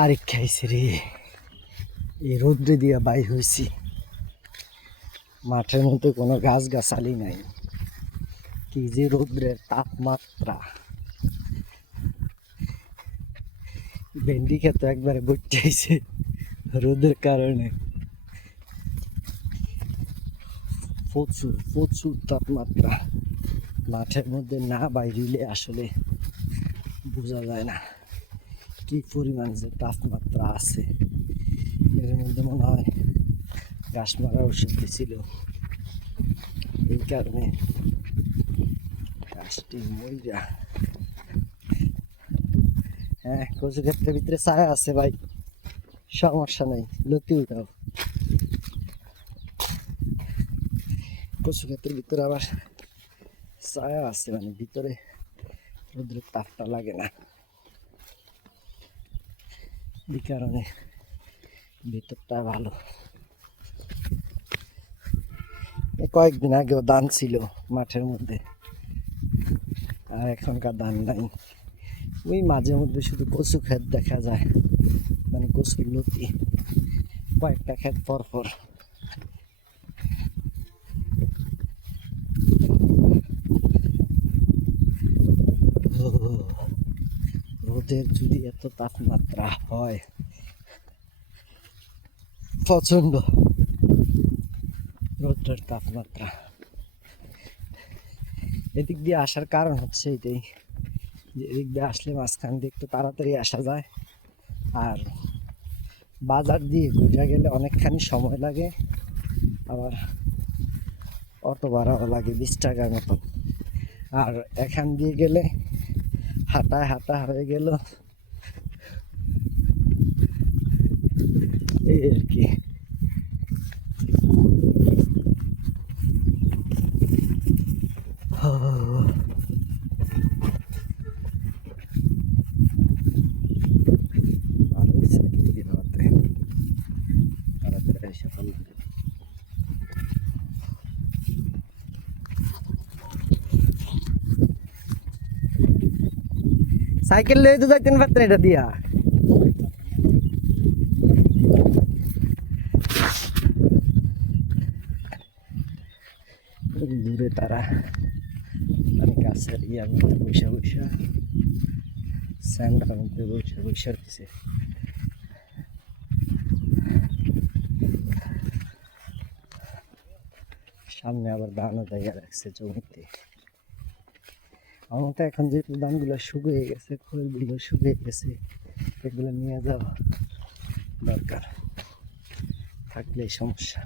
আরে খাইছে রে, এই রোদ্রে দিয়া বাইর হয়েছি। মাঠের মধ্যে কোনো গাছ গাছালি নাই, কি যে রোদ্রের তাপমাত্রা। ভেন্ডি খেত একবারে বইটাইছে রোদের কারণে। প্রচুর প্রচুর তাপমাত্রা, মাঠের মধ্যে না বাইরিলে আসলে বোঝা যায় না কি পরিমাণ যে তাপমাত্রা আছে। এর মধ্যে মনে হয় ঘাস মারা ওষুধ দিছিল, এই কারণে গাছটি মরিয়া। হ্যাঁ, কচু ক্ষেত্রের ভিতরে ছায়া আছে ভাই, সমস্যা নাই, লতি উঠাও। কচু ক্ষেত্রের ভিতরে আবার ছায়া আছে, মানে ভিতরে রোদ্রের তাপটা লাগে না, এই কারণে ভিতরটা ভালো। কয়েকদিন আগেও ধান ছিল মাঠের মধ্যে, আর এখনকার ধান নাই। ওই মাঝে মধ্যে শুধু কচু ক্ষেত দেখা যায়, মানে কচুর লতি কয়েকটা ক্ষেত পর পর। রোদের যদি এত তাপমাত্রা হয়, প্রচন্ড রোদের তাপমাত্রা। এদিক দিয়ে আসার কারণ হচ্ছে এটাই যে এদিক দিয়ে আসলে মাঝখান দিয়ে একটু তাড়াতাড়ি আসা যায়, আর বাজার দিয়ে ঘুরে গেলে অনেকখানি সময় লাগে, আবার অটো ভাড়াও লাগে 20 টাকার মতন। আর এখান দিয়ে গেলে হাঁটা হাঁটা হয়ে গেল, এই আর কি। সাইকেল লয়ে তো যাইতেন পারতেন এটা দিয়া। দূরে তারা গাছের ইয়ার মধ্যে বৈশা বৈশা স্যান্ডার মধ্যে বৈশা বৈশা দিছে। সামনে আবার ধানও জায়গা রাখছে জমিতে। আমার মতো এখন যেহেতু ধানগুলো শুকিয়ে গেছে, খোলগুলো শুকিয়ে গেছে, এগুলো নিয়ে যাওয়া দরকার, থাকলে সমস্যা।